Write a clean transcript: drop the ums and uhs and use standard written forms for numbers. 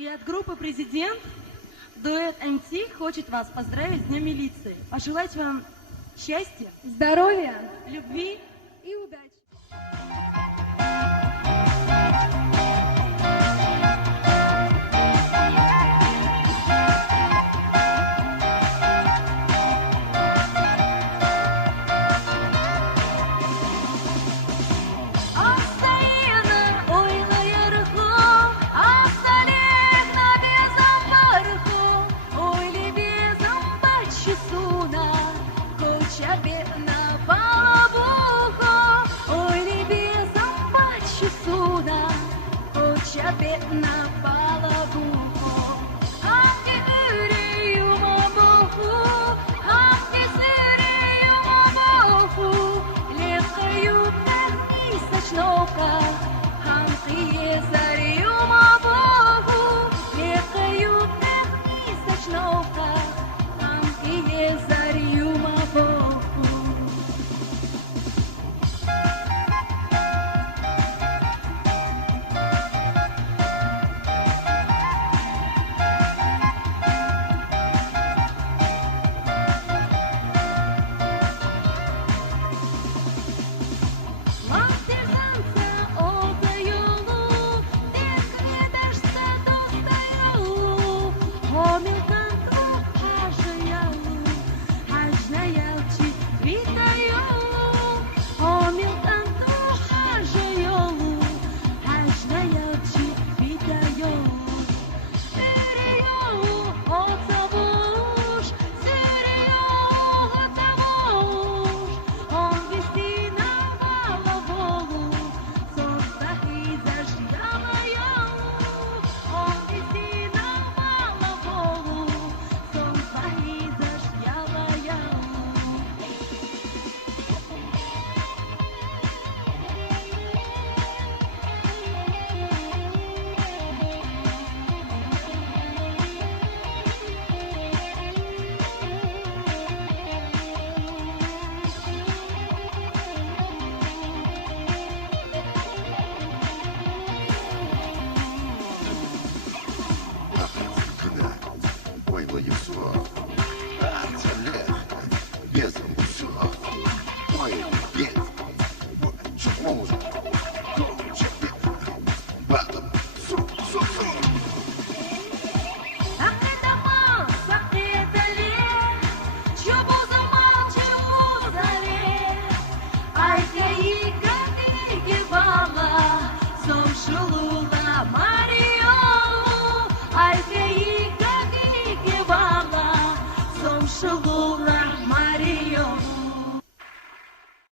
И от группы «Президент» дуэт МТ хочет вас поздравить с Днем милиции. Пожелать вам счастья, здоровья, любви и удачи. На балабуху, hangi yüreğime bohu, hangi yüreğime bohu, lekayım nergi saçnoka, hangi zariyuma bohu, lekayım nergi saçnoka, hangi zariyuma bohu. Шелуна